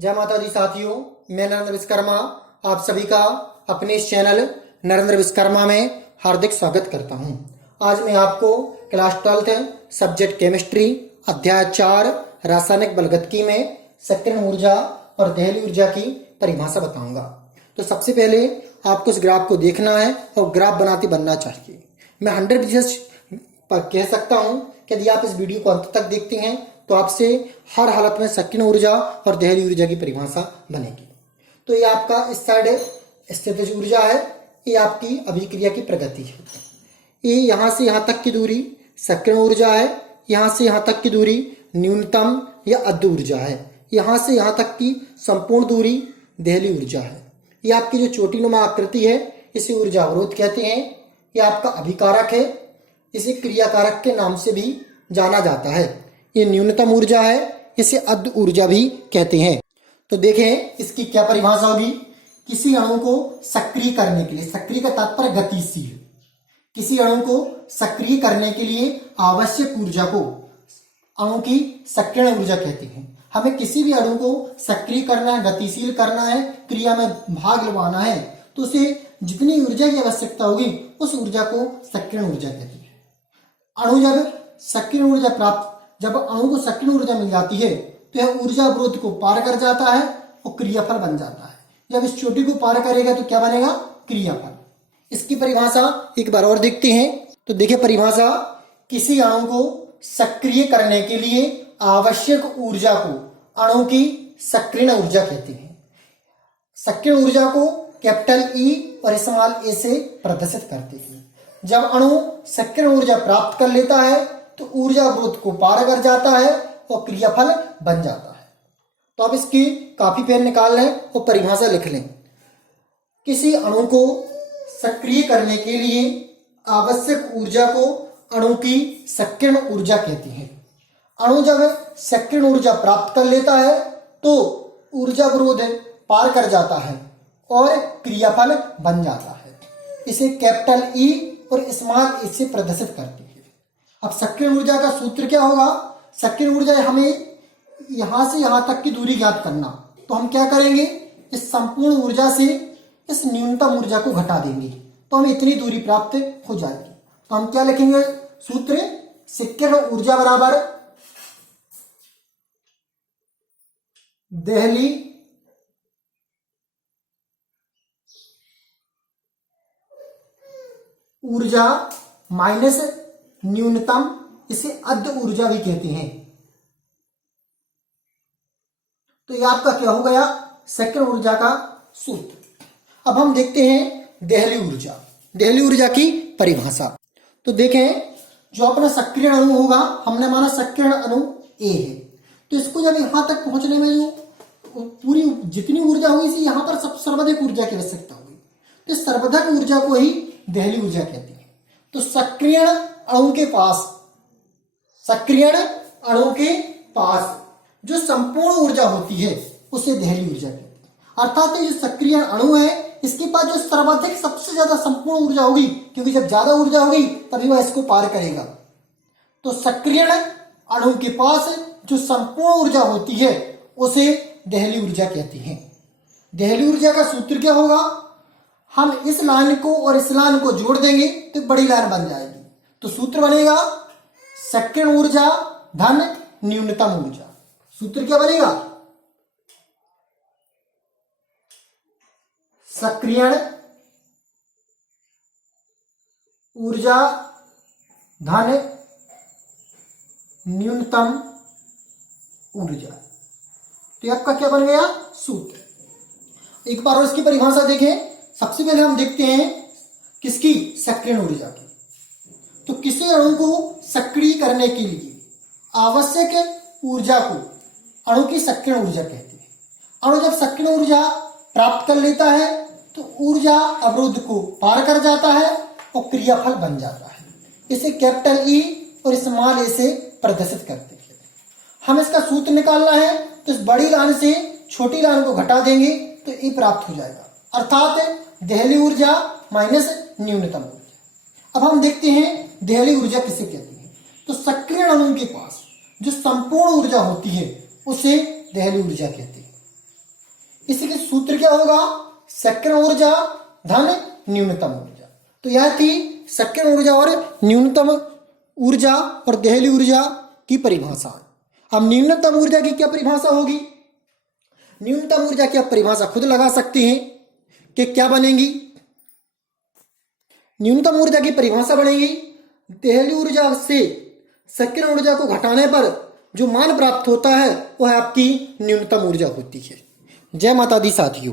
जय माता दी साथियों, मैं नरेंद्र विश्वकर्मा आप सभी का अपने इस चैनल नरेंद्र विश्वकर्मा में हार्दिक स्वागत करता हूं। आज मैं आपको क्लास 12th सब्जेक्ट केमिस्ट्री अध्याय 4 रासायनिक बलगतिकी में सक्रियण ऊर्जा और देहली ऊर्जा की परिभाषा बताऊंगा। तो सबसे पहले आपको इस ग्राफ को देखना है और ग्राफ बनाते बनना चाहिए। मैं 100% कह सकता हूं कि यदि आप इस वीडियो को अंत तक देखते हैं तो आपसे हर हालत में सक्रियण ऊर्जा और देहली ऊर्जा की परिभाषा बनेगी। तो ये आपका इस साइड स्थितिज ऊर्जा है, ये आपकी अभिक्रिया की प्रगति है। ये यहाँ से यहाँ तक की दूरी सक्रियण ऊर्जा है, यहाँ से यहाँ तक की दूरी न्यूनतम या अद्ध ऊर्जा है, यहाँ से यहाँ तक की संपूर्ण दूरी देहली ऊर्जा है। ये आपकी जो चोटीनुमा आकृति है इसे ऊर्जा अवरोध कहते हैं। ये आपका अभिकारक है, इसे क्रियाकारक के नाम से भी जाना जाता है। ये न्यूनतम ऊर्जा है, इसे अद्ध ऊर्जा भी कहते हैं। तो देखें इसकी क्या परिभाषा होगी। किसी अणु को सक्रिय करने के लिए, सक्रिय का तात्पर्य गतिशील, किसी अणु को सक्रिय करने के लिए आवश्यक ऊर्जा को अणु की सक्रियण ऊर्जा कहते हैं। हमें किसी भी अणु को सक्रिय करना है, गतिशील करना है, क्रिया में भाग लेवाना है, तो उसे जितनी ऊर्जा की आवश्यकता होगी उस ऊर्जा को सक्रियण ऊर्जा कहते हैं। अणु जब अणु को सक्रियण ऊर्जा मिल जाती है तो यह ऊर्जा अवरोध को पार कर जाता है और क्रियाफल बन जाता है। जब इस चोटी को पार करेगा तो क्या बनेगा, क्रियाफल। इसकी परिभाषा एक बार और देखते हैं। तो देखिए परिभाषा, किसी अणु को सक्रिय करने के लिए आवश्यक ऊर्जा को अणु की सक्रियण ऊर्जा कहते हैं। सक्रियण ऊर्जा को कैपिटल ई और स्मॉल ए से प्रदर्शित करते हैं। जब अणु सक्रियण ऊर्जा प्राप्त कर लेता है तो ऊर्जा अवरोध को पार कर जाता है और क्रियाफल बन जाता है। तो अब इसकी कॉपी पेन निकाल लें और परिभाषा लिख लें। किसी अणु को सक्रिय करने के लिए आवश्यक ऊर्जा को अणु की सक्रियण ऊर्जा कहते हैं। अणु जब सक्रियण ऊर्जा प्राप्त कर लेता है तो ऊर्जा अवरोध पार कर जाता है और क्रियाफल बन जाता है। इसे कैपिटल ई और स्मॉल ए से प्रदर्शित करते हैं। अब सक्रियण ऊर्जा का सूत्र क्या होगा। सक्रियण ऊर्जा हमें यहां से यहां तक की दूरी ज्ञात करना, तो हम क्या करेंगे, इस संपूर्ण ऊर्जा से इस न्यूनतम ऊर्जा को घटा देंगे तो हमें इतनी दूरी प्राप्त हो जाएगी। तो हम क्या लिखेंगे सूत्र, सक्रियण ऊर्जा बराबर देहली ऊर्जा माइनस न्यूनतम, इसे अद्ध ऊर्जा भी कहते हैं। तो ये आपका क्या हो गया, सक्रियण ऊर्जा का सूत्र। अब हम देखते हैं देहली ऊर्जा, देहली ऊर्जा की परिभाषा। तो देखें, जो अपना सक्रियण अणु होगा, हमने माना सक्रियण अणु ए है, तो इसको जब यहां तक पहुंचने में जो पूरी जितनी ऊर्जा होगी इसे यहां पर सर्वाधिक ऊर्जा की आवश्यकता होगी, तो सर्वाधिक ऊर्जा को ही देहली ऊर्जा कहते हैं। तो सक्रियण अणु के पास, सक्रियण अणु के पास जो संपूर्ण ऊर्जा होती है उसे देहली ऊर्जा कहते हैं। अर्थात ये जो सक्रियण अणु है इसके पास जो सर्वाधिक सबसे ज्यादा संपूर्ण ऊर्जा होगी, क्योंकि जब ज्यादा ऊर्जा होगी तभी वह इसको पार करेगा। तो सक्रियण अणु के पास जो संपूर्ण ऊर्जा होती है उसे देहली ऊर्जा कहते हैं। देहली ऊर्जा का सूत्र क्या होगा, हम इस लाइन को और इस लाइन को जोड़ देंगे तो बड़ी लाइन बन जाएगी। तो सूत्र बनेगा सक्रियण ऊर्जा धन न्यूनतम ऊर्जा। सूत्र क्या बनेगा, सक्रियण ऊर्जा धन न्यूनतम ऊर्जा। तो आपका क्या बन गया सूत्र। एक बार और इसकी परिभाषा देखें। सबसे पहले हम देखते हैं किसकी, सक्रियण ऊर्जा की। तो किसी अणु को सक्रिय करने के लिए आवश्यक ऊर्जा को अणु की सक्रियण ऊर्जा कहते हैं। अणु जब सक्रियण ऊर्जा प्राप्त कर लेता है तो ऊर्जा अवरोध को पार कर जाता है और क्रियाफल बन जाता है। इसे कैपिटल ई और स्मॉल ए से प्रदर्शित करते हैं। हम इसका सूत्र निकालना है तो इस बड़ी लाइन से छोटी लाइन को घटा देंगे तो ई प्राप्त हो जाएगा, अर्थात देहली ऊर्जा माइनस न्यूनतम ऊर्जा। अब हम देखते हैं देहली ऊर्जा किसे कहते हैं। तो सक्रियण अणु के पास जो संपूर्ण ऊर्जा होती है उसे देहली ऊर्जा कहते हैं। इसी के सूत्र क्या होगा? सक्रिय ऊर्जा धन न्यूनतम ऊर्जा। तो यह थी सक्रिय ऊर्जा और न्यूनतम ऊर्जा और देहली ऊर्जा की परिभाषा। अब न्यूनतम ऊर्जा की क्या परिभाषा होगी? न्यूनतम ऊर्जा की आप परिभाषा खुद लगा सकते हैं कि क्या बनेगी। न्यूनतम ऊर्जा की परिभाषा बनेगी, देहली ऊर्जा से सक्रिय ऊर्जा को घटाने पर जो मान प्राप्त होता है वह आपकी न्यूनतम ऊर्जा होती है। जय माता दी साथियों।